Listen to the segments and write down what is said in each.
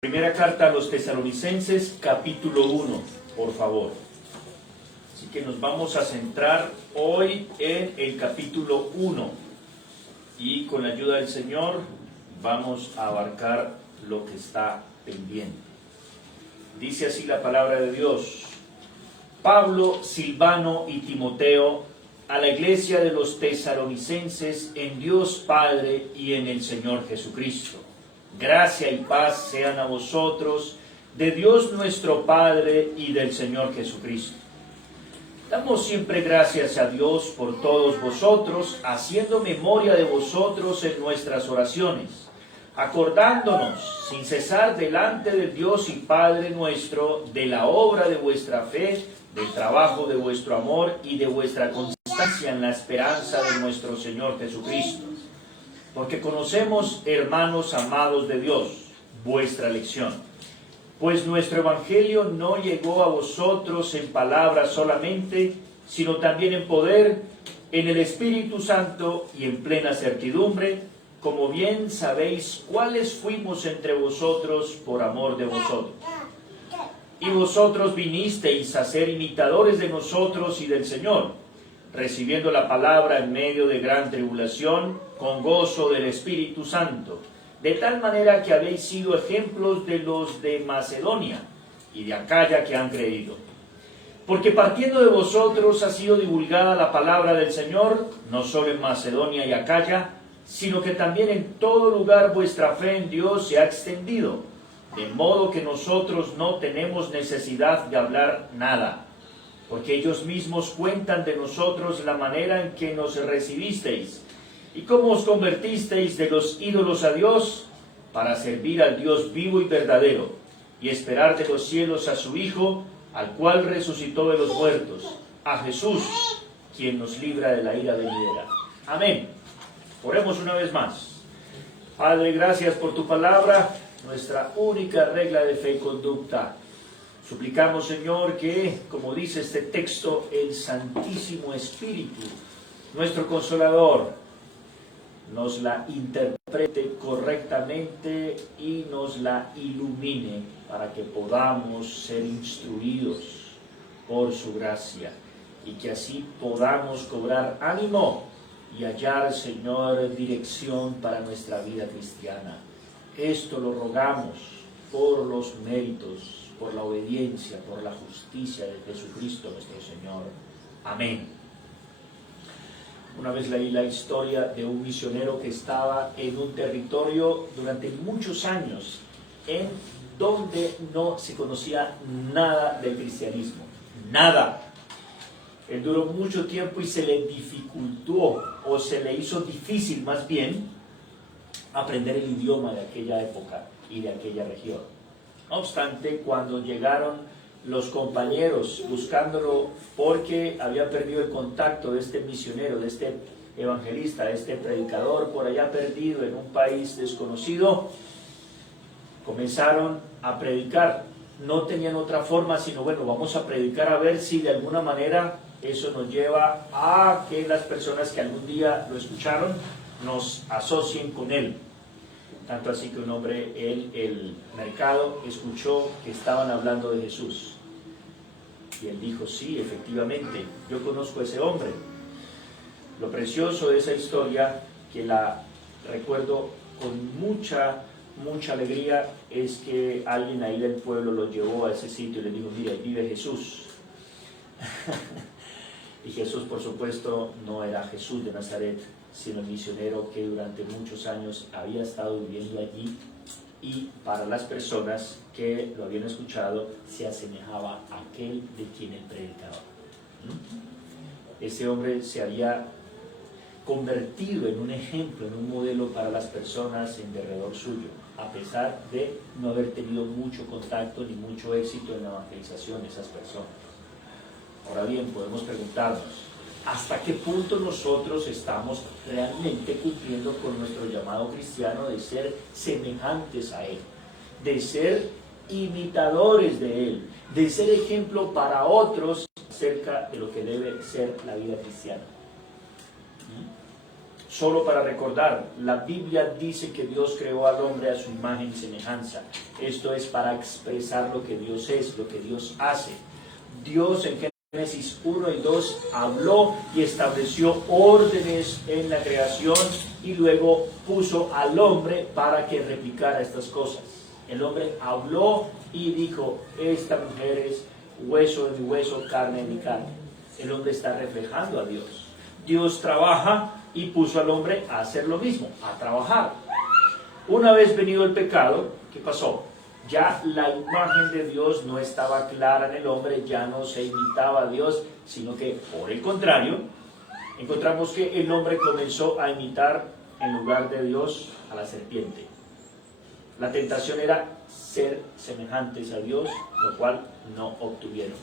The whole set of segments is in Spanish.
Primera carta a los Tesalonicenses, capítulo 1, por favor. Así que nos vamos a centrar hoy en el capítulo 1 y con la ayuda del Señor vamos a abarcar lo que está pendiente. Dice así la palabra de Dios: Pablo, Silvano y Timoteo, a la iglesia de los Tesalonicenses en Dios Padre y en el Señor Jesucristo. Gracia y paz sean a vosotros, de Dios nuestro Padre y del Señor Jesucristo. Damos siempre gracias a Dios por todos vosotros, haciendo memoria de vosotros en nuestras oraciones, acordándonos sin cesar delante del Dios y Padre nuestro de la obra de vuestra fe, del trabajo de vuestro amor y de vuestra constancia en la esperanza de nuestro Señor Jesucristo. Porque conocemos, hermanos amados de Dios, vuestra elección. Pues nuestro evangelio no llegó a vosotros en palabras solamente, sino también en poder, en el Espíritu Santo y en plena certidumbre, como bien sabéis cuáles fuimos entre vosotros por amor de vosotros. Y vosotros vinisteis a ser imitadores de nosotros y del Señor, recibiendo la palabra en medio de gran tribulación, con gozo del Espíritu Santo, de tal manera que habéis sido ejemplos de los de Macedonia y de Acaya que han creído. Porque partiendo de vosotros ha sido divulgada la palabra del Señor, no solo en Macedonia y Acaya, sino que también en todo lugar vuestra fe en Dios se ha extendido, de modo que nosotros no tenemos necesidad de hablar nada, porque ellos mismos cuentan de nosotros la manera en que nos recibisteis, y cómo os convertisteis de los ídolos a Dios, para servir al Dios vivo y verdadero, y esperar de los cielos a su Hijo, al cual resucitó de los muertos, a Jesús, quien nos libra de la ira venidera. Amén. Oremos una vez más. Padre, gracias por tu palabra, nuestra única regla de fe y conducta. Suplicamos, Señor, que, como dice este texto, el Santísimo Espíritu, nuestro Consolador, nos la interprete correctamente y nos la ilumine para que podamos ser instruidos por su gracia y que así podamos cobrar ánimo y hallar, Señor, dirección para nuestra vida cristiana. Esto lo rogamos por los méritos, por la obediencia, por la justicia de Jesucristo nuestro Señor. Amén. Una vez leí la historia de un misionero que estaba en un territorio durante muchos años en donde no se conocía nada del cristianismo, nada. Él duró mucho tiempo y se le dificultó, o se le hizo difícil más bien, aprender el idioma de aquella época y de aquella región. No obstante, cuando llegaron los compañeros buscándolo porque había perdido el contacto de este misionero, de este evangelista, de este predicador por allá perdido en un país desconocido, comenzaron a predicar. No tenían otra forma sino, bueno, vamos a predicar a ver si de alguna manera eso nos lleva a que las personas que algún día lo escucharon nos asocien con él. Tanto así que un hombre en el mercado escuchó que estaban hablando de Jesús. Y él dijo, sí, efectivamente, yo conozco a ese hombre. Lo precioso de esa historia, que la recuerdo con mucha alegría, es que alguien ahí del pueblo lo llevó a ese sitio y le dijo, mira, ahí vive Jesús. Y Jesús, por supuesto, no era Jesús de Nazaret, sino el misionero que durante muchos años había estado viviendo allí, y para las personas que lo habían escuchado se asemejaba a aquel de quien él predicaba. Ese hombre se había convertido en un ejemplo, en un modelo para las personas en derredor suyo, a pesar de no haber tenido mucho contacto ni mucho éxito en la evangelización de esas personas. Ahora bien, podemos preguntarnos, ¿hasta qué punto nosotros estamos realmente cumpliendo con nuestro llamado cristiano de ser semejantes a Él, de ser imitadores de Él, de ser ejemplo para otros acerca de lo que debe ser la vida cristiana? Solo para recordar, la Biblia dice que Dios creó al hombre a su imagen y semejanza. Esto es para expresar lo que Dios es, lo que Dios hace. Dios en Génesis 1 y 2 habló y estableció órdenes en la creación y luego puso al hombre para que replicara estas cosas. El hombre habló y dijo, esta mujer es hueso de mi hueso, carne de mi carne. El hombre está reflejando a Dios. Dios trabaja y puso al hombre a hacer lo mismo, a trabajar. Una vez venido el pecado, ¿qué pasó? Ya la imagen de Dios no estaba clara en el hombre, ya no se imitaba a Dios, sino que, por el contrario, encontramos que el hombre comenzó a imitar en lugar de Dios a la serpiente. La tentación era ser semejantes a Dios, lo cual no obtuvieron,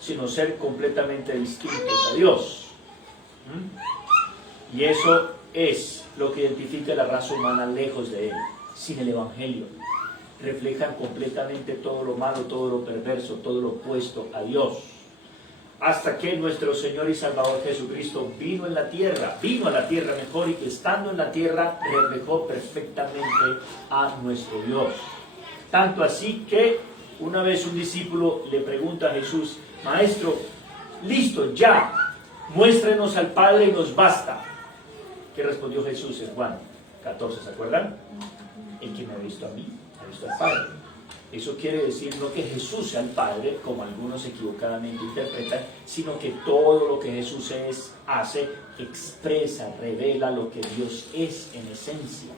sino ser completamente distintos a Dios. Y eso es lo que identifica a la raza humana lejos de Él, sin el Evangelio. Reflejan completamente todo lo malo, todo lo perverso, todo lo opuesto a Dios. Hasta que nuestro Señor y Salvador Jesucristo vino a la tierra mejor, y que estando en la tierra reflejó perfectamente a nuestro Dios. Tanto así que una vez un discípulo le pregunta a Jesús, Maestro, listo, ya, muéstrenos al Padre y nos basta. ¿Qué respondió Jesús en Juan 14? ¿Se acuerdan? El que me ha visto a mí, ha visto al Padre. Eso quiere decir no que Jesús sea el Padre, como algunos equivocadamente interpretan, sino que todo lo que Jesús hace, expresa, revela lo que Dios es en esencia.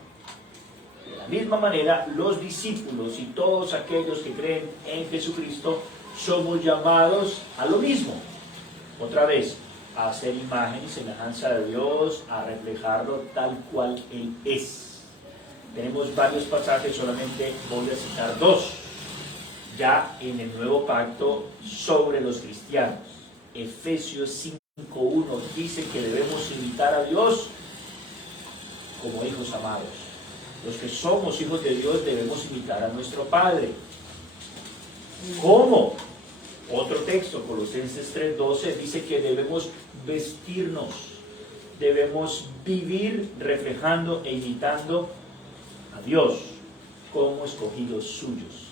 De la misma manera, los discípulos y todos aquellos que creen en Jesucristo somos llamados a lo mismo. Otra vez, a hacer imagen y semejanza de Dios, a reflejarlo tal cual Él es. Tenemos varios pasajes, solamente voy a citar dos, ya en el Nuevo Pacto sobre los cristianos. Efesios 5:1 dice que debemos imitar a Dios como hijos amados. Los que somos hijos de Dios debemos imitar a nuestro Padre. ¿Cómo? Otro texto, Colosenses 3:12, dice que debemos vestirnos, debemos vivir reflejando e imitando a Dios como escogidos suyos.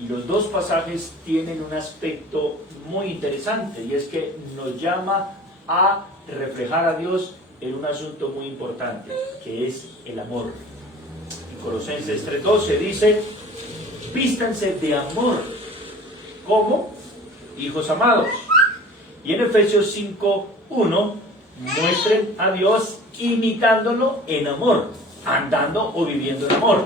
Y los dos pasajes tienen un aspecto muy interesante, y es que nos llama a reflejar a Dios en un asunto muy importante, que es el amor. En Colosenses 3:12 dice, vístanse de amor, como hijos amados. Y en Efesios 5:1, muestren a Dios imitándolo en amor, andando o viviendo en amor.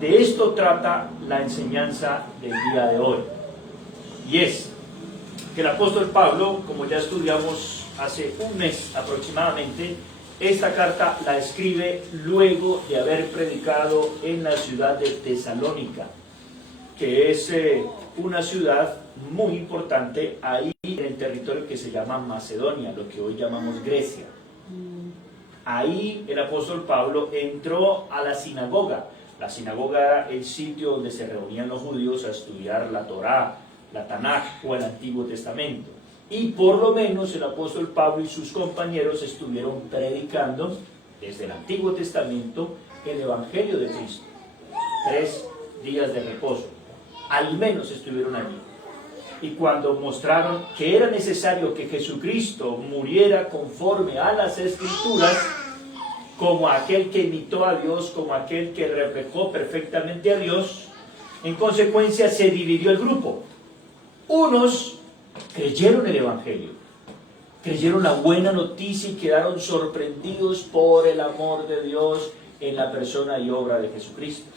De esto trata la enseñanza del día de hoy. Y es que el apóstol Pablo, como ya estudiamos hace un mes aproximadamente, esta carta la escribe luego de haber predicado en la ciudad de Tesalónica, que es una ciudad muy importante ahí en el territorio que se llama Macedonia, lo que hoy llamamos Grecia. Ahí el apóstol Pablo entró a la sinagoga. La sinagoga era el sitio donde se reunían los judíos a estudiar la Torá, la Tanaj o el Antiguo Testamento. Y por lo menos el apóstol Pablo y sus compañeros estuvieron predicando desde el Antiguo Testamento el Evangelio de Cristo. 3 días de reposo. Al menos estuvieron allí. Y cuando mostraron que era necesario que Jesucristo muriera conforme a las Escrituras, como aquel que imitó a Dios, como aquel que reflejó perfectamente a Dios, en consecuencia se dividió el grupo. Unos creyeron el Evangelio, creyeron la buena noticia y quedaron sorprendidos por el amor de Dios en la persona y obra de Jesucristo.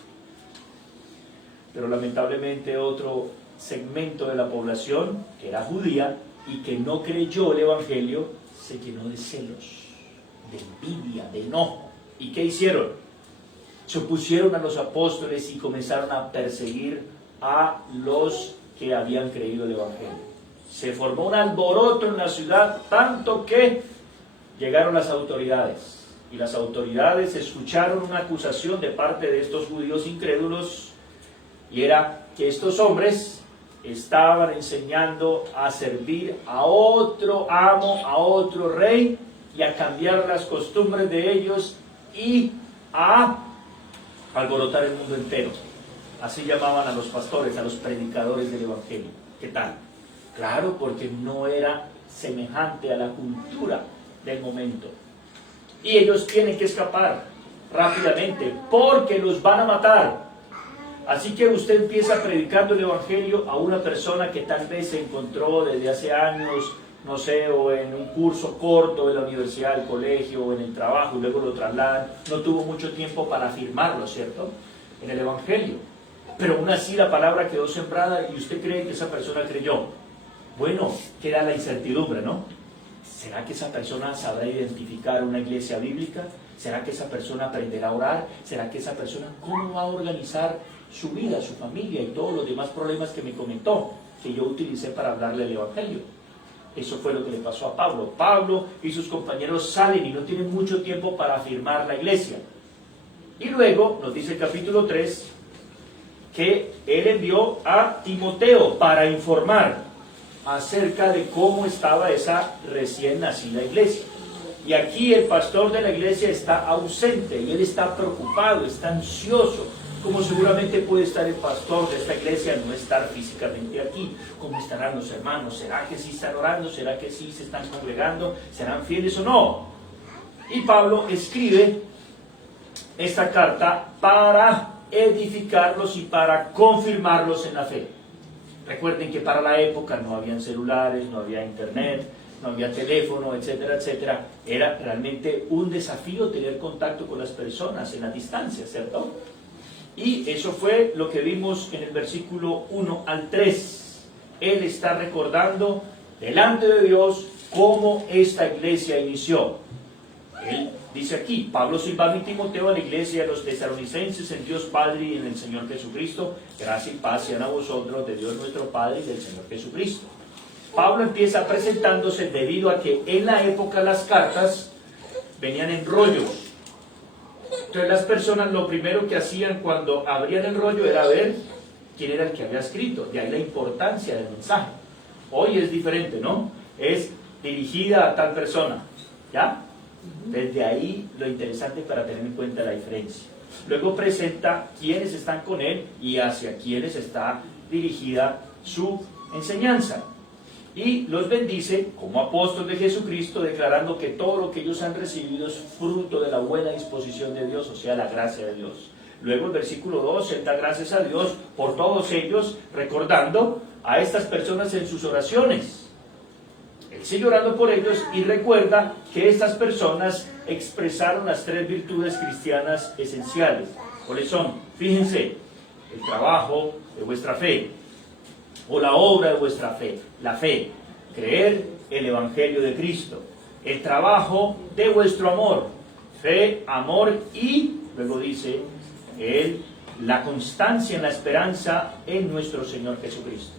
Pero lamentablemente otro segmento de la población, que era judía y que no creyó el Evangelio, se llenó de celos, de envidia, de enojo. ¿Y qué hicieron? Se opusieron a los apóstoles y comenzaron a perseguir a los que habían creído el Evangelio. Se formó un alboroto en la ciudad, tanto que llegaron las autoridades. Y las autoridades escucharon una acusación de parte de estos judíos incrédulos, y era que estos hombres estaban enseñando a servir a otro amo, a otro rey, y a cambiar las costumbres de ellos y a alborotar el mundo entero. Así llamaban a los pastores, a los predicadores del Evangelio. ¿Qué tal? Claro, porque no era semejante a la cultura del momento. Y ellos tienen que escapar rápidamente porque los van a matar. Así que usted empieza predicando el Evangelio a una persona que tal vez se encontró desde hace años, no sé, o en un curso corto de la universidad, del colegio, o en el trabajo, y luego lo trasladan. No tuvo mucho tiempo para afirmarlo, ¿cierto?, en el Evangelio. Pero aún así la palabra quedó sembrada y usted cree que esa persona creyó. Bueno, queda la incertidumbre, ¿no? ¿Será que esa persona sabrá identificar una iglesia bíblica? ¿Será que esa persona aprenderá a orar? ¿Será que esa persona cómo va a organizar su vida, su familia y todos los demás problemas que me comentó, que yo utilicé para hablarle del Evangelio? Eso fue lo que le pasó a Pablo. Pablo y sus compañeros salen y no tienen mucho tiempo para afirmar la iglesia. Y luego nos dice el capítulo 3 que él envió a Timoteo para informar acerca de cómo estaba esa recién nacida iglesia. Y aquí el pastor de la iglesia está ausente y él está preocupado, está ansioso, como seguramente puede estar el pastor de esta iglesia, no estar físicamente aquí. ¿Cómo estarán los hermanos? ¿Será que sí están orando? ¿Será que sí se están congregando? ¿Serán fieles o no? Y Pablo escribe esta carta para edificarlos y para confirmarlos en la fe. Recuerden que para la época no habían celulares, no había internet, no había teléfono, etcétera, etcétera. Era realmente un desafío tener contacto con las personas en la distancia, ¿cierto? Y eso fue lo que vimos en el versículo 1 al 3. Él está recordando delante de Dios cómo esta iglesia inició. Él dice aquí: Pablo, Silvano y Timoteo, a la iglesia de los tesalonicenses, en Dios Padre y en el Señor Jesucristo, gracia y paz sean a vosotros, de Dios nuestro Padre y del Señor Jesucristo. Pablo empieza presentándose debido a que en la época las cartas venían en rollos. Entonces las personas lo primero que hacían cuando abrían el rollo era ver quién era el que había escrito. De ahí la importancia del mensaje. Hoy es diferente, ¿no? Es dirigida a tal persona, ¿ya? Desde ahí lo interesante para tener en cuenta la diferencia. Luego presenta quiénes están con él y hacia quiénes está dirigida su enseñanza. Y los bendice como apóstol de Jesucristo, declarando que todo lo que ellos han recibido es fruto de la buena disposición de Dios, o sea, la gracia de Dios. Luego el versículo 2, él da gracias a Dios por todos ellos, recordando a estas personas en sus oraciones. Él sigue orando por ellos y recuerda que estas personas expresaron las 3 virtudes cristianas esenciales. ¿Cuáles son? Fíjense: el trabajo de vuestra fe, o la obra de vuestra fe. La fe, creer el Evangelio de Cristo. El trabajo de vuestro amor, fe, amor y, luego dice, la constancia en la esperanza en nuestro Señor Jesucristo.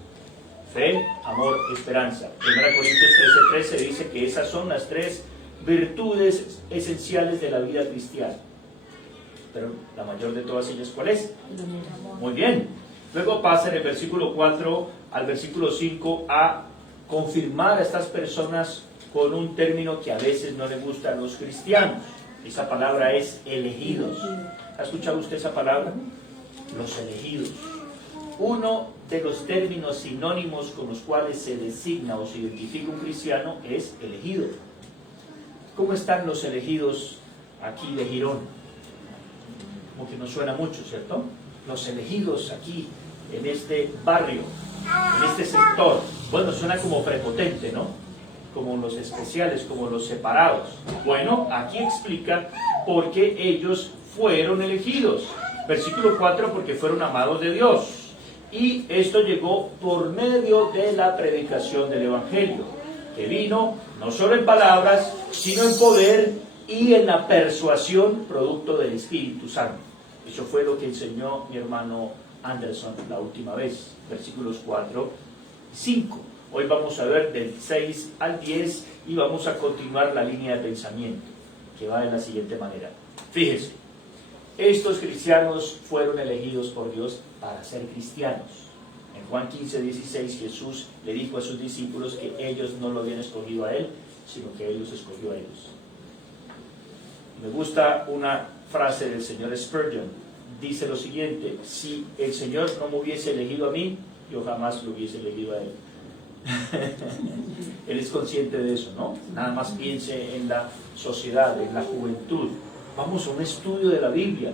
Fe, amor, esperanza. 1 Corintios 13:13 dice que esas son las 3 virtudes esenciales de la vida cristiana. Pero la mayor de todas ellas, ¿cuál es? Muy bien. Luego pasa en el versículo 4 al versículo 5 a confirmar a estas personas con un término que a veces no le gusta a los cristianos. Esa palabra es elegidos. ¿Ha escuchado usted esa palabra? Los elegidos. Uno de los términos sinónimos con los cuales se designa o se identifica un cristiano es elegido. ¿Cómo están los elegidos aquí de Girón? Como que no suena mucho, ¿cierto? Los elegidos aquí, en este barrio, en este sector. Bueno, suena como prepotente, ¿no? Como los especiales, como los separados. Bueno, aquí explica por qué ellos fueron elegidos. Versículo 4, porque fueron amados de Dios. Y esto llegó por medio de la predicación del Evangelio, que vino no solo en palabras, sino en poder y en la persuasión producto del Espíritu Santo. Eso fue lo que enseñó mi hermano Anderson la última vez, versículos 4 y 5. Hoy vamos a ver del 6 al 10 y vamos a continuar la línea de pensamiento, que va de la siguiente manera. Fíjese, estos cristianos fueron elegidos por Dios para ser cristianos. En Juan 15:16 Jesús le dijo a sus discípulos que ellos no lo habían escogido a Él, sino que Él los escogió a ellos. Me gusta una frase del señor Spurgeon. Dice lo siguiente: si el Señor no me hubiese elegido a mí, yo jamás lo hubiese elegido a Él. Él es consciente de eso, ¿no? Nada más piense en la sociedad, en la juventud. Vamos a un estudio de la Biblia.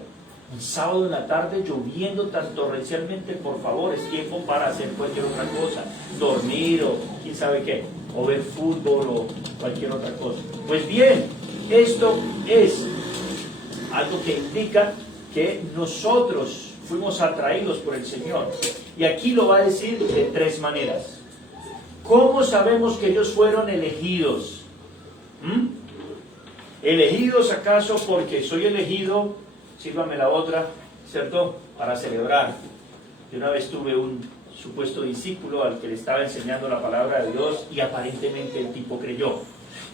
Un sábado en la tarde lloviendo tan torrencialmente, por favor, es tiempo para hacer cualquier otra cosa. Dormir o quién sabe qué. O ver fútbol o cualquier otra cosa. Pues bien, esto es algo que indica que nosotros fuimos atraídos por el Señor. Y aquí lo va a decir de tres maneras. ¿Cómo sabemos que ellos fueron elegidos? ¿Elegidos acaso porque soy elegido? Sírvame la otra, ¿cierto? Para celebrar. Yo una vez tuve un supuesto discípulo al que le estaba enseñando la palabra de Dios y aparentemente el tipo creyó.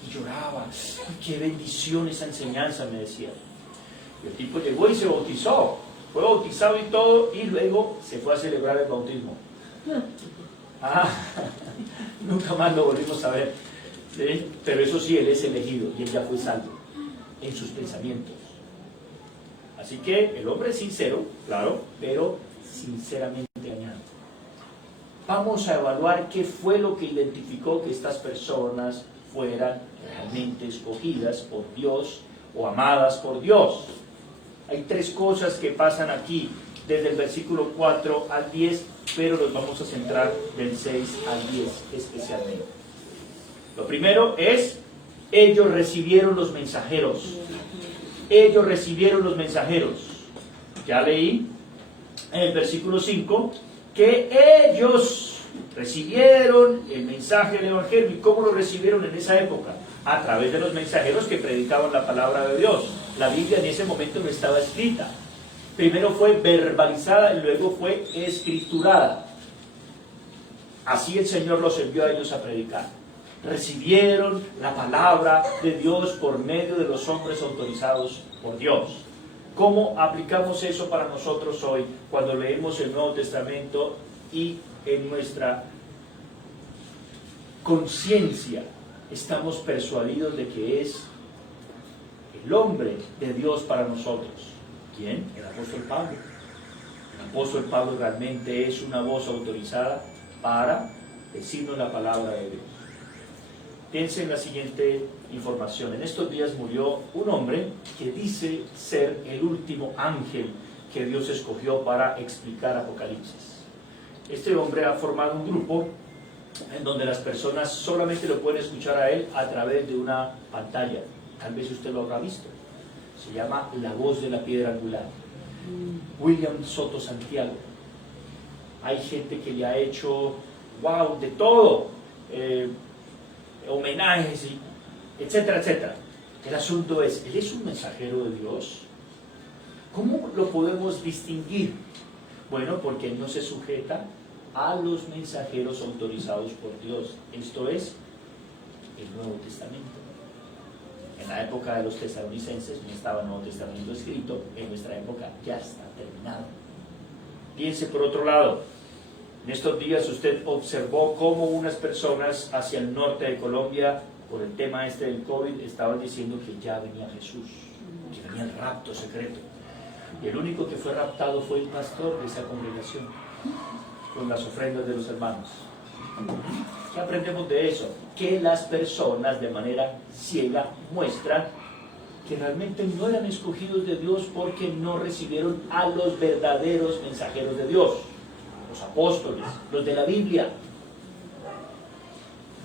Y lloraba. ¡Qué bendición esa enseñanza!, me decía. Y el tipo llegó y se bautizó. Fue bautizado y todo, y luego se fue a celebrar el bautismo. Nunca más lo volvimos a ver. ¿Sí? Pero eso sí, él es elegido y él ya fue salvo en sus pensamientos. Así que el hombre es sincero, claro, pero sinceramente engañado. Vamos a evaluar qué fue lo que identificó que estas personas fueran realmente escogidas por Dios o amadas por Dios. Hay tres cosas que pasan aquí, desde el versículo 4 al 10, pero nos vamos a centrar del 6 al 10 especialmente. Lo primero es, ellos recibieron los mensajeros. Ellos recibieron los mensajeros. Ya leí en el versículo 5 que ellos recibieron el mensaje del Evangelio. ¿Y cómo lo recibieron en esa época? A través de los mensajeros que predicaban la palabra de Dios. La Biblia en ese momento no estaba escrita. Primero fue verbalizada y luego fue escriturada. Así el Señor los envió a ellos a predicar. Recibieron la palabra de Dios por medio de los hombres autorizados por Dios. ¿Cómo aplicamos eso para nosotros hoy cuando leemos el Nuevo Testamento y en nuestra conciencia estamos persuadidos de que es el hombre de Dios para nosotros? ¿Quién? El apóstol Pablo. El apóstol Pablo realmente es una voz autorizada para decirnos la palabra de Dios. Piensen en la siguiente información. En estos días murió un hombre que dice ser el último ángel que Dios escogió para explicar Apocalipsis. Este hombre ha formado un grupo en donde las personas solamente lo pueden escuchar a él a través de una pantalla. Tal vez usted lo habrá visto. Se llama La Voz de la Piedra Angular. William Soto Santiago. Hay gente que le ha hecho, wow, de todo. Homenajes, etcétera, etcétera. El asunto es, ¿él es un mensajero de Dios? ¿Cómo lo podemos distinguir? Bueno, porque él no se sujeta a los mensajeros autorizados por Dios. Esto es el Nuevo Testamento. En la época de los tesalonicenses no estaba el Nuevo Testamento escrito, en nuestra época ya está terminado. Piense por otro lado. En estos días usted observó cómo unas personas hacia el norte de Colombia, por el tema este del COVID, estaban diciendo que ya venía Jesús, que venía el rapto secreto. Y el único que fue raptado fue el pastor de esa congregación, con las ofrendas de los hermanos. ¿Qué aprendemos de eso? Que las personas de manera ciega muestran que realmente no eran escogidos de Dios porque no recibieron a los verdaderos mensajeros de Dios. Los apóstoles, los de la Biblia.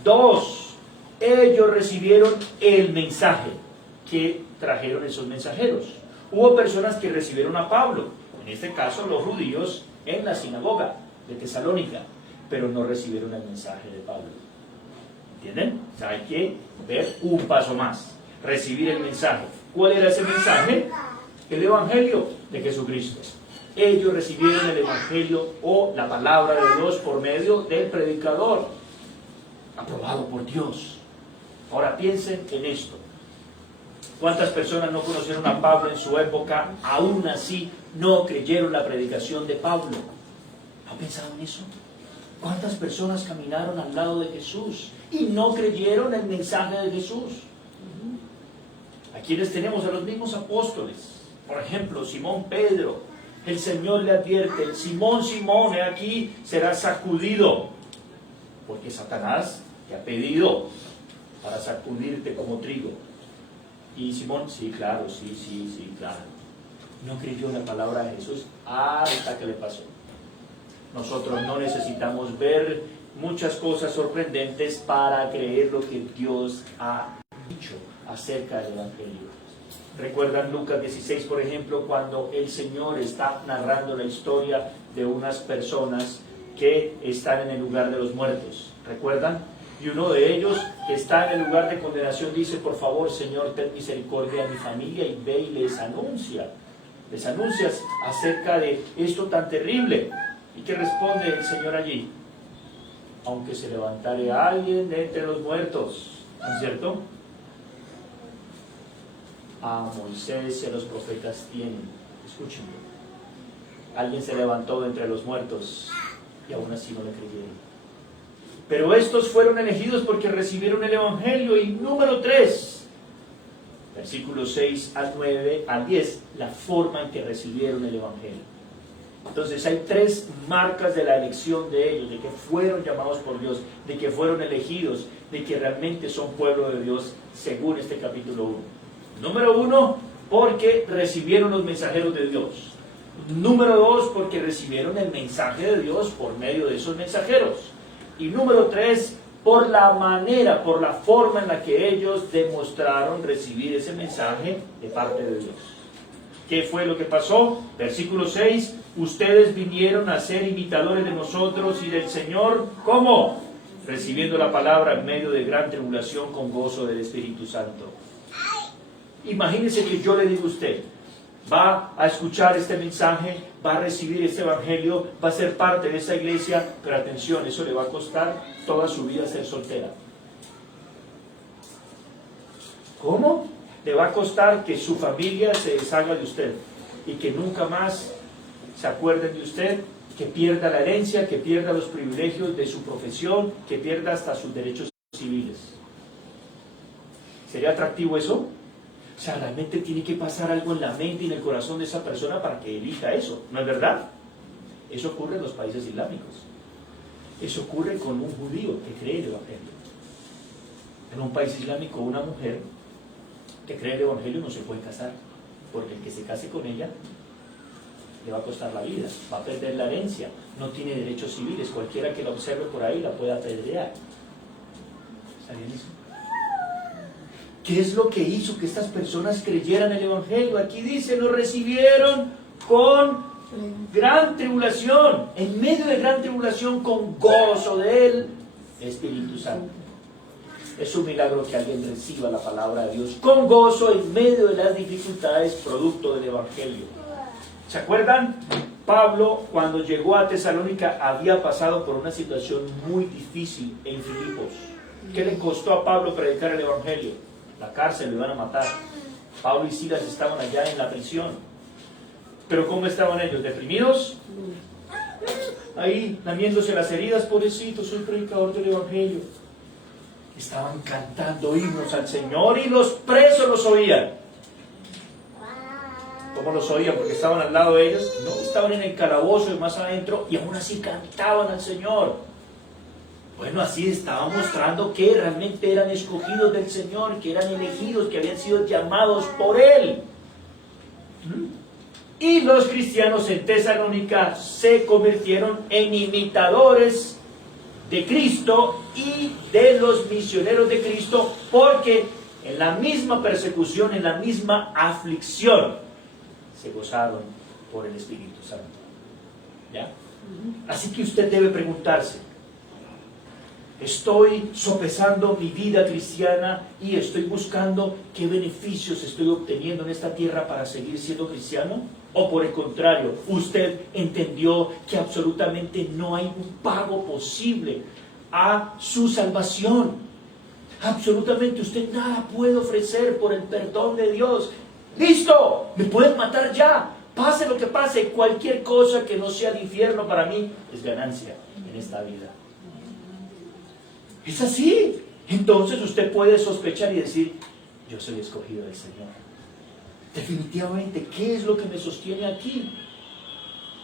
2, ellos recibieron el mensaje que trajeron esos mensajeros. Hubo personas que recibieron a Pablo, en este caso los judíos en la sinagoga de Tesalónica, pero no recibieron el mensaje de Pablo. ¿Entienden? O sea, hay que ver un paso más, recibir el mensaje. ¿Cuál era ese mensaje? El Evangelio de Jesucristo. Ellos recibieron el Evangelio o la palabra de Dios por medio del predicador, aprobado por Dios. Ahora piensen en esto. ¿Cuántas personas no conocieron a Pablo en su época? Aún así no creyeron la predicación de Pablo. ¿Han pensado en eso? ¿Cuántas personas caminaron al lado de Jesús y no creyeron el mensaje de Jesús? ¿A quienes tenemos? A los mismos apóstoles. Por ejemplo, Simón Pedro. El Señor le advierte: Simón, Simón, he aquí serás sacudido, porque Satanás te ha pedido para sacudirte como trigo. Y Simón, sí, claro, sí, claro. No creyó la palabra de Jesús hasta que le pasó. Nosotros no necesitamos ver muchas cosas sorprendentes para creer lo que Dios ha dicho acerca del Evangelio. ¿Recuerdan Lucas 16, por ejemplo, cuando el Señor está narrando la historia de unas personas que están en el lugar de los muertos? ¿Recuerdan? Y uno de ellos, que está en el lugar de condenación, dice: por favor, Señor, ten misericordia de mi familia, y ve y les anuncias acerca de esto tan terrible. ¿Y qué responde el Señor allí? Aunque se levantare alguien de entre los muertos, ¿no es cierto? A Moisés y a los profetas tienen. Escúchenme. Alguien se levantó de entre los muertos y aún así no le creyeron. Pero estos fueron elegidos porque recibieron el Evangelio. Y número 3, versículos 6 al 9 al 10, la forma en que recibieron el Evangelio. Entonces hay 3 marcas de la elección de ellos, de que fueron llamados por Dios, de que fueron elegidos, de que realmente son pueblo de Dios, según este capítulo 1. Número 1, porque recibieron los mensajeros de Dios. Número 2, porque recibieron el mensaje de Dios por medio de esos mensajeros. Y número 3, por la manera, por la forma en la que ellos demostraron recibir ese mensaje de parte de Dios. ¿Qué fue lo que pasó? Versículo 6, ustedes vinieron a ser imitadores de nosotros y del Señor. ¿Cómo? Recibiendo la palabra en medio de gran tribulación con gozo del Espíritu Santo. Imagínense que yo le digo a usted: va a escuchar este mensaje, va a recibir este evangelio, va a ser parte de esta iglesia, pero atención, eso le va a costar toda su vida ser soltera. ¿Cómo? Le va a costar que su familia se deshaga de usted y que nunca más se acuerden de usted, que pierda la herencia, que pierda los privilegios de su profesión, que pierda hasta sus derechos civiles. ¿Sería atractivo eso? O sea, realmente tiene que pasar algo en la mente y en el corazón de esa persona para que elija eso, ¿no es verdad? Eso ocurre en los países islámicos. Eso ocurre con un judío que cree el Evangelio. En un país islámico, una mujer que cree el Evangelio no se puede casar, porque el que se case con ella le va a costar la vida, va a perder la herencia, no tiene derechos civiles, cualquiera que la observe por ahí la puede apedrear. ¿Sabían eso? ¿Qué es lo que hizo que estas personas creyeran el Evangelio? Aquí dice: lo recibieron con gran tribulación, en medio de gran tribulación, con gozo del Espíritu Santo. Es un milagro que alguien reciba la palabra de Dios con gozo en medio de las dificultades producto del Evangelio. ¿Se acuerdan? Pablo, cuando llegó a Tesalónica, había pasado por una situación muy difícil en Filipos. ¿Qué le costó a Pablo predicar el Evangelio? La cárcel, lo iban a matar. Pablo y Silas estaban allá en la prisión. Pero ¿cómo estaban ellos? ¿Deprimidos? Ahí, lamiéndose las heridas: pobrecito, soy predicador del Evangelio. Estaban cantando himnos al Señor y los presos los oían. ¿Cómo los oían? Porque estaban al lado de ellos. No, estaban en el calabozo y más adentro, y aún así cantaban al Señor. Bueno, así estaba mostrando que realmente eran escogidos del Señor, que eran elegidos, que habían sido llamados por Él. Y los cristianos en Tesalónica se convirtieron en imitadores de Cristo y de los misioneros de Cristo, porque en la misma persecución, en la misma aflicción, se gozaron por el Espíritu Santo. ¿Ya? Así que usted debe preguntarse: ¿estoy sopesando mi vida cristiana y estoy buscando qué beneficios estoy obteniendo en esta tierra para seguir siendo cristiano? ¿O por el contrario, usted entendió que absolutamente no hay un pago posible a su salvación? Absolutamente usted nada puede ofrecer por el perdón de Dios. ¡Listo! Me pueden matar ya. Pase lo que pase, cualquier cosa que no sea de infierno para mí es ganancia en esta vida. Es así. Entonces usted puede sospechar y decir, yo soy escogido del Señor. Definitivamente, ¿qué es lo que me sostiene aquí?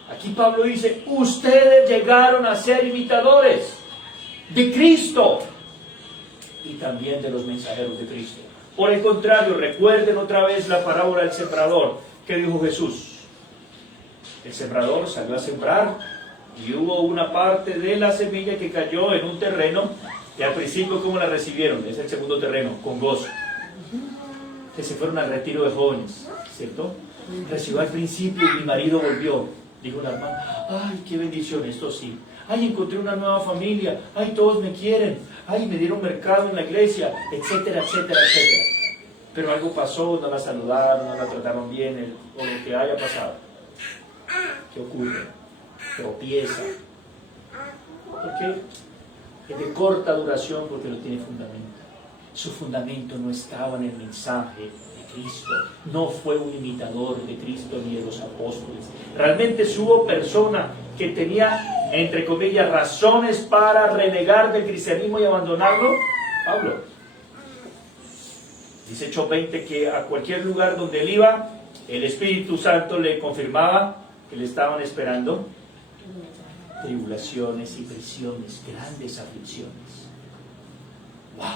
Aquí Pablo dice, ustedes llegaron a ser imitadores de Cristo y también de los mensajeros de Cristo. Por el contrario, recuerden otra vez la parábola del sembrador que dijo Jesús. El sembrador salió a sembrar y hubo una parte de la semilla que cayó en un terreno y al principio, ¿cómo la recibieron? Es el segundo terreno, con gozo. Que se fueron al retiro de jóvenes, ¿cierto? Recibió al principio y mi marido volvió. Dijo una hermana, ay, qué bendición, esto sí. Ay, encontré una nueva familia. Ay, todos me quieren. Ay, me dieron mercado en la iglesia, etcétera, etcétera, etcétera. Pero algo pasó, no la saludaron, no la trataron bien, o lo que haya pasado. ¿Qué ocurre? Tropieza. ¿Por qué? Es de corta duración porque no tiene fundamento. Su fundamento no estaba en el mensaje de Cristo. No fue un imitador de Cristo ni de los apóstoles. Realmente hubo persona que tenía, entre comillas, razones para renegar del cristianismo y abandonarlo. Pablo. Dice Hechos 20 que a cualquier lugar donde él iba, el Espíritu Santo le confirmaba que le estaban esperando tribulaciones y prisiones, grandes aflicciones. ¡Wow!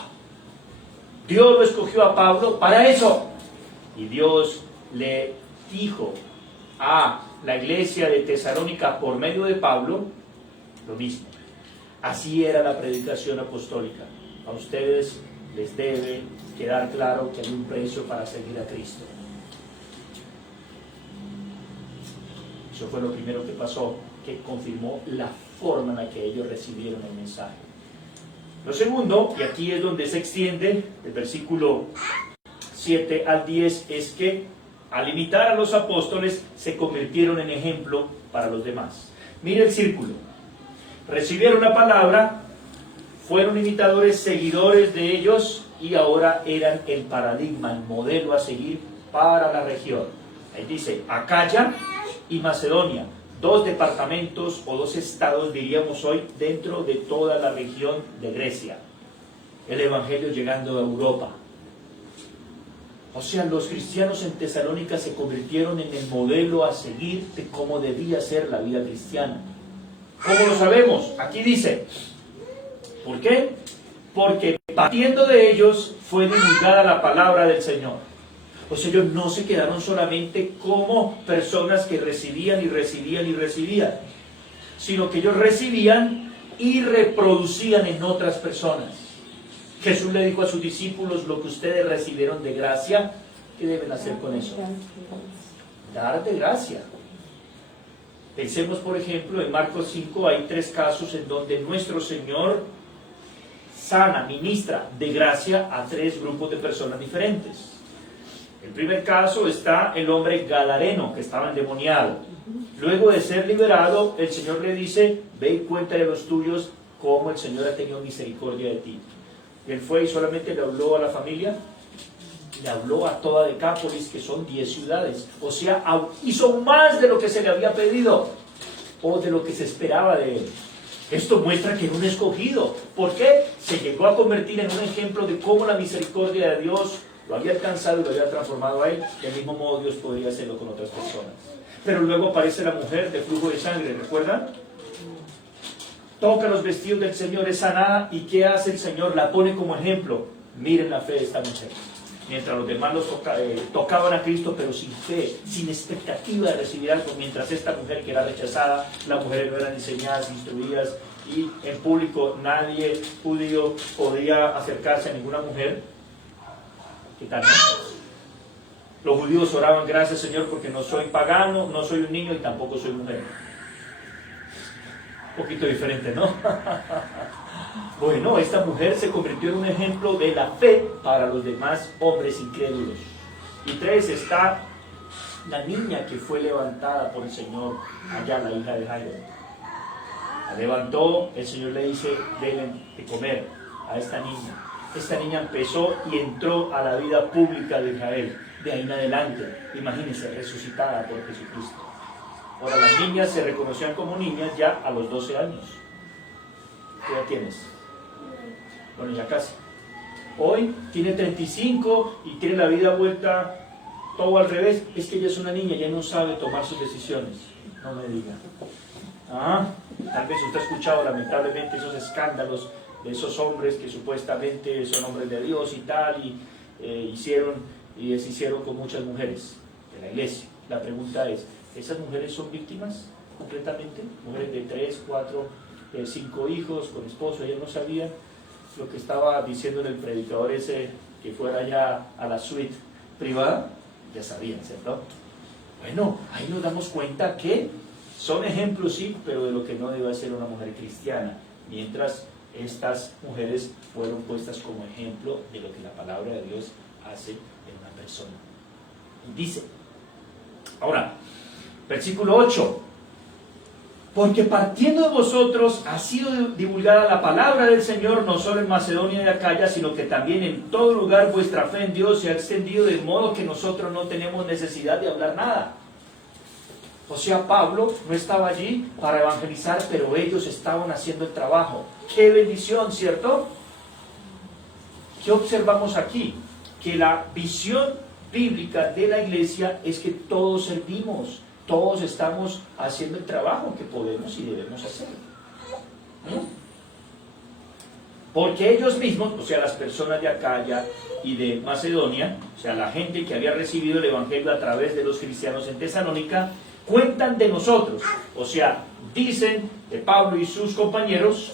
Dios lo escogió a Pablo para eso. Y Dios le dijo a la iglesia de Tesalónica por medio de Pablo lo mismo. Así era la predicación apostólica. A ustedes les debe quedar claro que hay un precio para seguir a Cristo. Eso fue lo primero que pasó, que confirmó la forma en la que ellos recibieron el mensaje. Lo segundo, y aquí es donde se extiende el versículo 7 al 10, es que al imitar a los apóstoles se convirtieron en ejemplo para los demás. Mire el círculo. Recibieron la palabra, fueron imitadores, seguidores de ellos y ahora eran el paradigma, el modelo a seguir para la región. Ahí dice Acaya y Macedonia, 2 departamentos o 2 estados, diríamos hoy, dentro de toda la región de Grecia. El evangelio llegando a Europa. O sea, los cristianos en Tesalónica se convirtieron en el modelo a seguir de cómo debía ser la vida cristiana. ¿Cómo lo sabemos? Aquí dice. ¿Por qué? Porque partiendo de ellos fue divulgada la palabra del Señor. O sea, ellos no se quedaron solamente como personas que recibían y recibían y recibían, sino que ellos recibían y reproducían en otras personas. Jesús le dijo a sus discípulos, lo que ustedes recibieron de gracia, ¿qué deben hacer con eso? Dar de gracia. Pensemos, por ejemplo, en Marcos 5, hay 3 casos en donde nuestro Señor sana, ministra de gracia a 3 grupos de personas diferentes. El primer caso está el hombre gadareno que estaba endemoniado. Luego de ser liberado, el Señor le dice, ve y cuéntale a los tuyos cómo el Señor ha tenido misericordia de ti. Y él fue y solamente le habló a la familia, le habló a toda Decápolis, que son 10 ciudades. O sea, hizo más de lo que se le había pedido o de lo que se esperaba de él. Esto muestra que era un escogido. ¿Por qué? Se llegó a convertir en un ejemplo de cómo la misericordia de Dios lo había alcanzado y lo había transformado a él. Del mismo modo Dios podría hacerlo con otras personas. Pero luego aparece la mujer de flujo de sangre, ¿recuerdan? Toca los vestidos del Señor, es sanada. ¿Y qué hace el Señor? La pone como ejemplo. Miren la fe de esta mujer. Mientras los demás tocaban a Cristo, pero sin fe, sin expectativa de recibir algo. Mientras esta mujer, que era rechazada, las mujeres no eran enseñadas, instruidas, y en público nadie judío podía acercarse a ninguna mujer. ¿Qué tal? Los judíos oraban, gracias Señor, porque no soy pagano, no soy un niño y tampoco soy mujer. Un poquito diferente, ¿no? Bueno, esta mujer se convirtió en un ejemplo de la fe para los demás hombres incrédulos. Y 3 está la niña que fue levantada por el Señor, allá la hija de Jairo. La levantó, el Señor le dice, deben de comer a esta niña. Esta niña empezó y entró a la vida pública de Israel. De ahí en adelante, imagínense, resucitada por Jesucristo. Ahora, las niñas se reconocían como niñas ya a los 12 años. ¿Qué edad tienes? Bueno, ya casi. Hoy tiene 35 y tiene la vida vuelta todo al revés. Es que ella es una niña, ya no sabe tomar sus decisiones. No me diga. Tal vez usted ha escuchado lamentablemente esos escándalos de esos hombres que supuestamente son hombres de Dios y tal, y hicieron y deshicieron con muchas mujeres de la iglesia. La pregunta es, ¿esas mujeres son víctimas completamente? Mujeres de 3, 4, 5 hijos con esposo, ella no sabía lo que estaba diciendo el predicador ese, que fuera ya a la suite privada, ya sabían, ¿cierto? Bueno, ahí nos damos cuenta que son ejemplos, sí, pero de lo que no debe ser una mujer cristiana, mientras estas mujeres fueron puestas como ejemplo de lo que la palabra de Dios hace en una persona. Y dice, ahora, versículo 8, porque partiendo de vosotros ha sido divulgada la palabra del Señor, no solo en Macedonia y Acaya, sino que también en todo lugar vuestra fe en Dios se ha extendido, de modo que nosotros no tenemos necesidad de hablar nada. O sea, Pablo no estaba allí para evangelizar, pero ellos estaban haciendo el trabajo. ¡Qué bendición!, ¿cierto? ¿Qué observamos aquí? Que la visión bíblica de la iglesia es que todos servimos, todos estamos haciendo el trabajo que podemos y debemos hacer. Porque ellos mismos, o sea, las personas de Acaya y de Macedonia, o sea, la gente que había recibido el evangelio a través de los cristianos en Tesalónica, cuentan de nosotros, o sea, dicen de Pablo y sus compañeros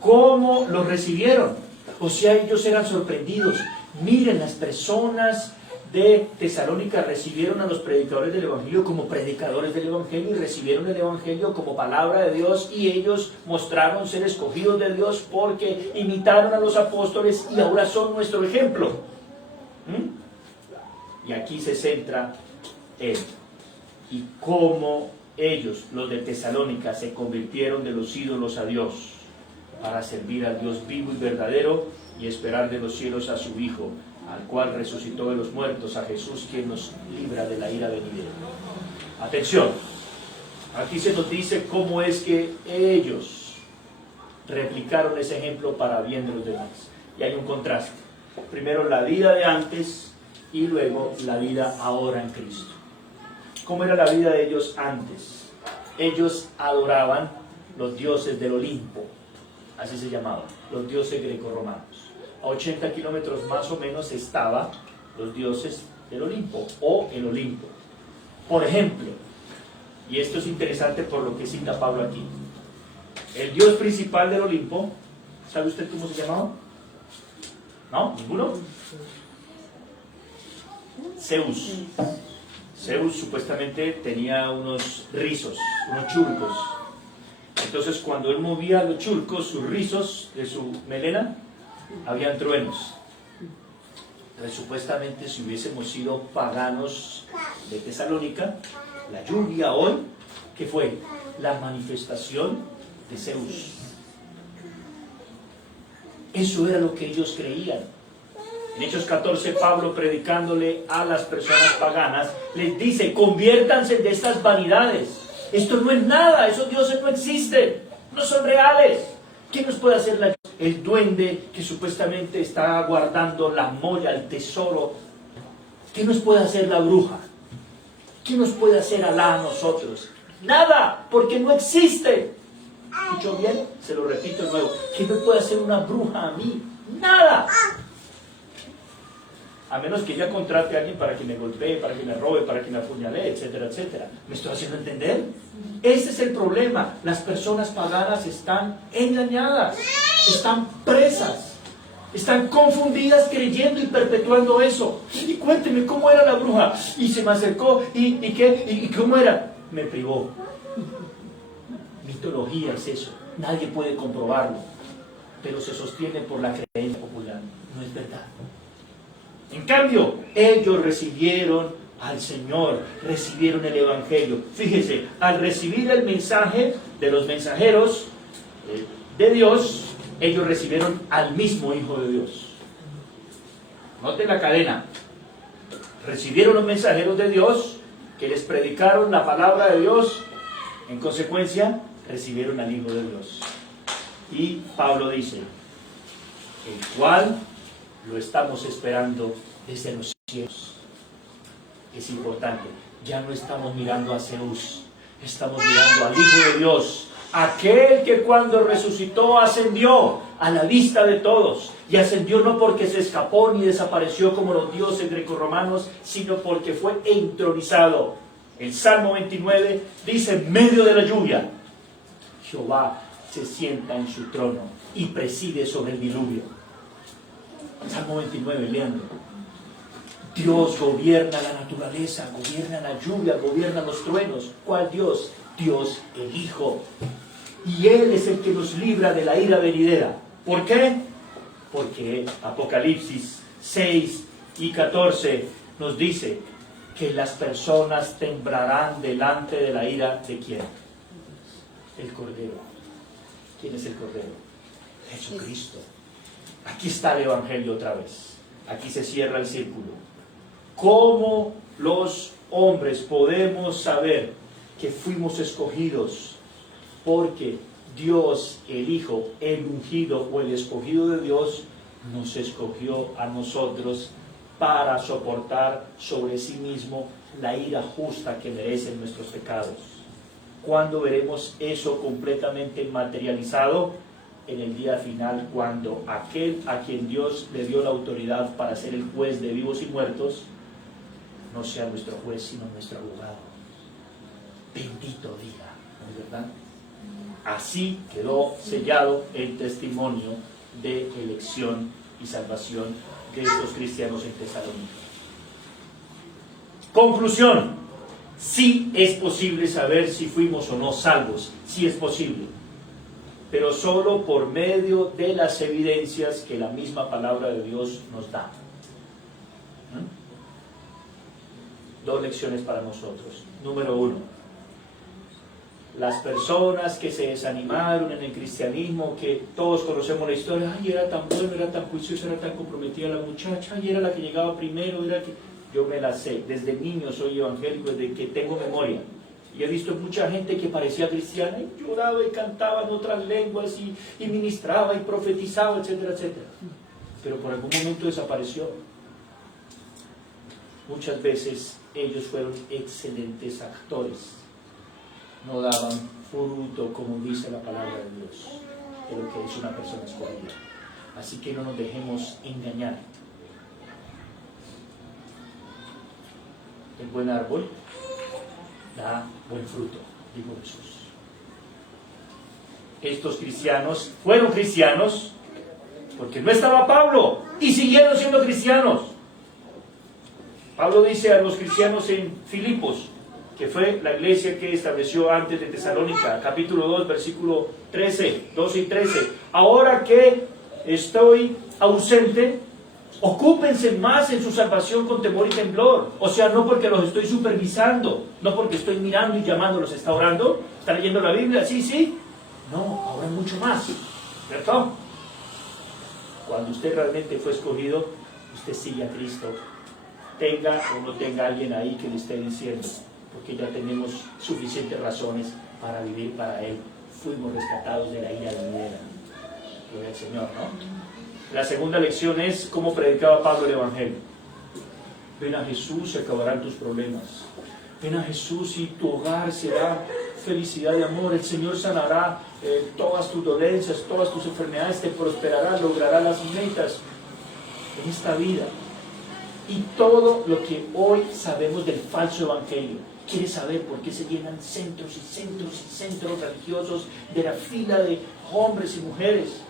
cómo los recibieron. O sea, ellos eran sorprendidos. Miren, las personas de Tesalónica recibieron a los predicadores del evangelio como predicadores del evangelio y recibieron el evangelio como palabra de Dios, y ellos mostraron ser escogidos de Dios porque imitaron a los apóstoles y ahora son nuestro ejemplo. Y aquí se centra él. Y cómo ellos, los de Tesalónica, se convirtieron de los ídolos a Dios para servir al Dios vivo y verdadero y esperar de los cielos a su Hijo, al cual resucitó de los muertos, a Jesús, quien nos libra de la ira venidera. Atención, aquí se nos dice cómo es que ellos replicaron ese ejemplo para bien de los demás. Y hay un contraste. Primero la vida de antes y luego la vida ahora en Cristo. ¿Cómo era la vida de ellos antes? Ellos adoraban los dioses del Olimpo, así se llamaban, los dioses grecorromanos. A 80 kilómetros más o menos estaban los dioses del Olimpo, o el Olimpo. Por ejemplo, y esto es interesante por lo que cita Pablo aquí, el dios principal del Olimpo, ¿sabe usted cómo se llamaba? ¿No? ¿Ninguno? Zeus. Zeus supuestamente tenía unos rizos, unos churcos. Entonces cuando él movía los churcos, sus rizos de su melena, habían truenos. Entonces supuestamente si hubiésemos sido paganos de Tesalónica, la lluvia hoy, ¿qué fue? La manifestación de Zeus. Eso era lo que ellos creían. En Hechos 14, Pablo, predicándole a las personas paganas, les dice, conviértanse de estas vanidades. Esto no es nada, esos dioses no existen, no son reales. ¿Qué nos puede hacer el duende que supuestamente está guardando la molla, el tesoro? ¿Qué nos puede hacer la bruja? ¿Qué nos puede hacer Alá a nosotros? Nada, porque no existe. ¿Escuchó bien? Se lo repito de nuevo. ¿Qué me puede hacer una bruja a mí? Nada. A menos que ella contrate a alguien para que me golpee, para que me robe, para que me apuñale, etcétera, etcétera. ¿Me estoy haciendo entender? Ese es el problema. Las personas paganas están engañadas, están presas, están confundidas creyendo y perpetuando eso. Y cuénteme cómo era la bruja. Y se me acercó, ¿y qué? ¿Y cómo era? Me privó. Mitología es eso. Nadie puede comprobarlo. Pero se sostiene por la creencia popular. No es verdad. En cambio, ellos recibieron al Señor, recibieron el Evangelio. Fíjese, al recibir el mensaje de los mensajeros de Dios, ellos recibieron al mismo Hijo de Dios. Note la cadena. Recibieron los mensajeros de Dios que les predicaron la palabra de Dios. En consecuencia, recibieron al Hijo de Dios. Y Pablo dice, el cual lo estamos esperando desde los cielos. Es importante, ya no estamos mirando a Zeus, estamos mirando al Hijo de Dios, aquel que cuando resucitó ascendió a la vista de todos, y ascendió no porque se escapó ni desapareció como los dioses grecorromanos, sino porque fue entronizado. El Salmo 29 dice, en medio de la lluvia, Jehová se sienta en su trono y preside sobre el diluvio. Salmo 29, leanlo. Dios gobierna la naturaleza, gobierna la lluvia, gobierna los truenos. ¿Cuál Dios? Dios el Hijo. Y Él es el que nos libra de la ira venidera. ¿Por qué? Porque Apocalipsis 6 y 14 nos dice que las personas temblarán delante de la ira ¿de quién? El Cordero. ¿Quién es el Cordero? Jesucristo. Aquí está el Evangelio otra vez. Aquí se cierra el círculo. ¿Cómo los hombres podemos saber que fuimos escogidos? Porque Dios, el Hijo, el ungido o el escogido de Dios, nos escogió a nosotros para soportar sobre sí mismo la ira justa que merecen nuestros pecados. ¿Cuándo veremos eso completamente materializado? En el día final, cuando aquel a quien Dios le dio la autoridad para ser el juez de vivos y muertos, no sea nuestro juez, sino nuestro abogado. Bendito día, ¿no es verdad? Así quedó sellado el testimonio de elección y salvación de estos cristianos en Tesalónica. Conclusión: sí es posible saber si fuimos o no salvos, sí es posible, pero solo por medio de las evidencias que la misma palabra de Dios nos da. Dos lecciones para nosotros. Número 1. Las personas que se desanimaron en el cristianismo, que todos conocemos la historia, ay, era tan bueno, era tan juiciosa, era tan comprometida la muchacha, ay, era la que llegaba primero, era que... Yo me la sé, desde niño soy evangélico, desde que tengo memoria. Y he visto mucha gente que parecía cristiana y lloraba y cantaba en otras lenguas y ministraba y profetizaba, etcétera, etcétera. Pero por algún momento desapareció. Muchas veces ellos fueron excelentes actores. No daban fruto, como dice la palabra de Dios, de lo que es una persona escogida. Así que no nos dejemos engañar. El buen árbol da buen fruto, dijo Jesús. Estos cristianos fueron cristianos porque no estaba Pablo y siguieron siendo cristianos. Pablo dice a los cristianos en Filipos, que fue la iglesia que estableció antes de Tesalónica, capítulo 2, versículo 13, 12 y 13. Ahora que estoy ausente, ocúpense más en su salvación con temor y temblor. O sea, no porque los estoy supervisando, no porque estoy mirando y llamándolos, está orando, está leyendo la Biblia, sí, sí. No, ahora mucho más, ¿cierto? Cuando usted realmente fue escogido, usted sigue a Cristo. Tenga o no tenga alguien ahí que le esté diciendo, porque ya tenemos suficientes razones para vivir para Él. Fuimos rescatados de la ira venidera. Gloria al Señor, ¿no? La segunda lección es cómo predicaba Pablo el Evangelio. Ven a Jesús y acabarán tus problemas. Ven a Jesús y tu hogar será felicidad y amor. El Señor sanará todas tus dolencias, todas tus enfermedades, te prosperará, logrará las metas en esta vida. Y todo lo que hoy sabemos del falso evangelio. ¿Quieres saber por qué se llenan centros y centros y centros religiosos de la fila de hombres y mujeres?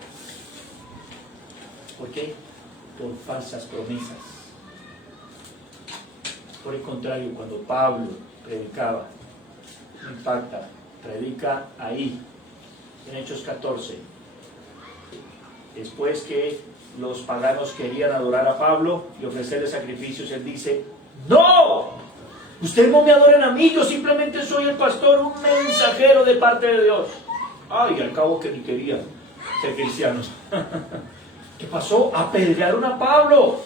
¿Por qué? Por falsas promesas. Por el contrario, cuando Pablo predicaba, no impacta, predica ahí, en Hechos 14. Después que los paganos querían adorar a Pablo y ofrecerle sacrificios, él dice, ¡no! Ustedes no me adoran a mí, yo simplemente soy el pastor, un mensajero de parte de Dios. Ay, al cabo que ni querían ser cristianos. ¿Qué pasó? Apedrearon a Pablo.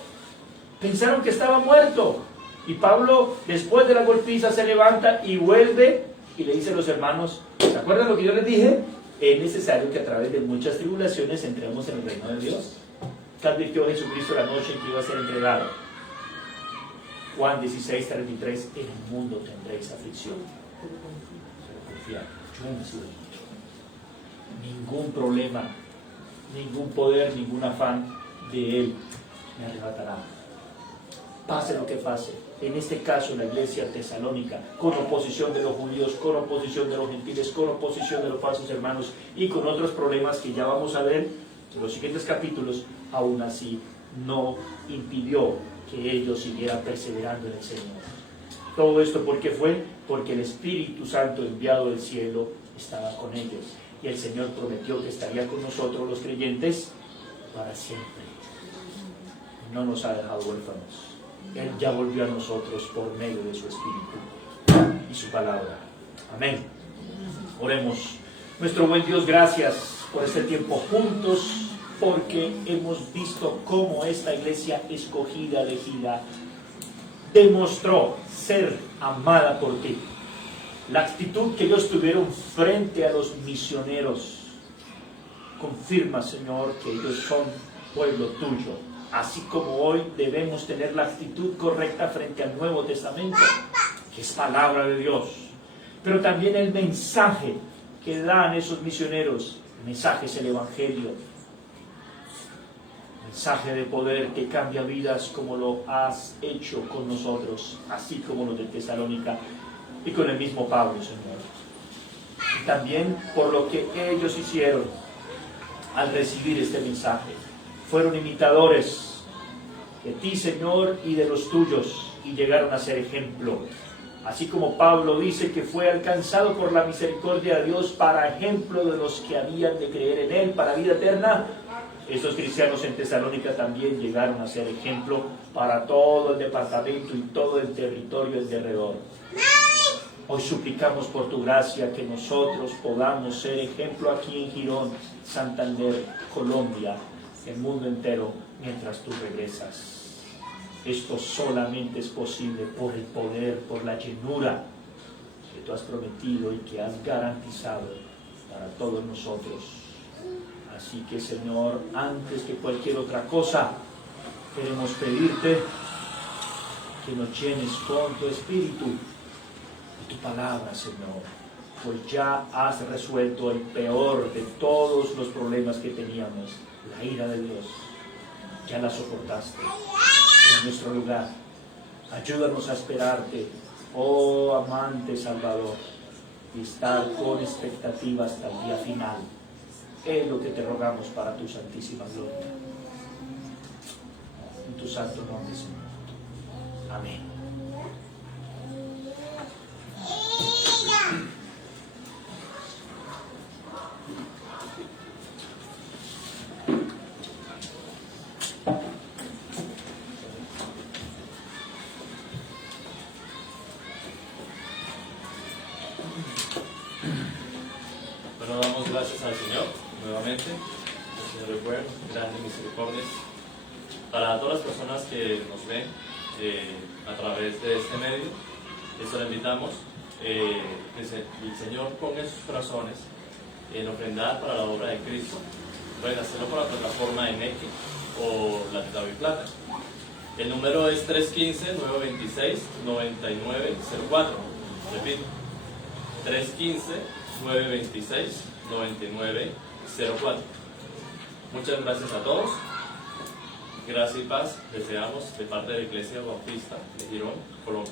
Pensaron que estaba muerto. Y Pablo, después de la golpiza, se levanta y vuelve y le dice a los hermanos, ¿se acuerdan lo que yo les dije? es necesario que a través de muchas tribulaciones entremos en el reino de Dios. ¿Qué advirtió Jesucristo la noche en que iba a ser entregado? Juan 16:33, en el mundo tendréis aflicción. Pero confiad, yo he nacido en mundo. Ningún problema, ningún poder, ningún afán de Él me arrebatará. Pase lo que pase. En este caso, la iglesia tesalónica, con oposición de los judíos, con oposición de los gentiles, con oposición de los falsos hermanos y con otros problemas que ya vamos a ver en los siguientes capítulos, aún así no impidió que ellos siguieran perseverando en el Señor. Todo esto, ¿por qué fue? Porque el Espíritu Santo enviado del cielo estaba con ellos. Y el Señor prometió que estaría con nosotros, los creyentes, para siempre. No nos ha dejado huérfanos. Él ya volvió a nosotros por medio de su Espíritu y su palabra. Amén. Oremos. Nuestro buen Dios, gracias por este tiempo juntos, porque hemos visto cómo esta iglesia escogida, elegida, demostró ser amada por ti. La actitud que ellos tuvieron frente a los misioneros confirma, Señor, que ellos son pueblo tuyo. Así como hoy debemos tener la actitud correcta frente al Nuevo Testamento, que es palabra de Dios. Pero también el mensaje que dan esos misioneros, el mensaje es el Evangelio. Mensaje de poder que cambia vidas como lo has hecho con nosotros, así como los de Tesalónica y con el mismo Pablo, Señor. Y también por lo que ellos hicieron al recibir este mensaje. Fueron imitadores de ti, Señor, y de los tuyos, y llegaron a ser ejemplo. Así como Pablo dice que fue alcanzado por la misericordia de Dios para ejemplo de los que habían de creer en Él para vida eterna, estos cristianos en Tesalónica también llegaron a ser ejemplo para todo el departamento y todo el territorio alrededor. Hoy suplicamos por tu gracia que nosotros podamos ser ejemplo aquí en Girón, Santander, Colombia, el mundo entero, mientras tú regresas. Esto solamente es posible por el poder, por la llenura que tú has prometido y que has garantizado para todos nosotros. Así que, Señor, antes que cualquier otra cosa, queremos pedirte que nos llenes con tu Espíritu y tu palabra, Señor, pues ya has resuelto el peor de todos los problemas que teníamos, la ira de Dios. Ya la soportaste en nuestro lugar. Ayúdanos a esperarte, oh amante Salvador, y estar con expectativa hasta el día final. Es lo que te rogamos para tu santísima gloria. En tu santo nombre, Señor. Amén. Bueno, damos gracias al Señor nuevamente. El Señor es bueno, grandes misericordias. Para todas las personas que nos ven a través de este medio, les invitamos que el Señor ponga en sus corazones en ofrendar para la obra de Cristo. Pueden hacerlo por la plataforma de Nequi o la de David Plata. El número es 315-926-9904. Repito, 315-926-9904. Muchas gracias a todos. Gracias y paz deseamos de parte de la Iglesia Bautista de Girón, Colombia.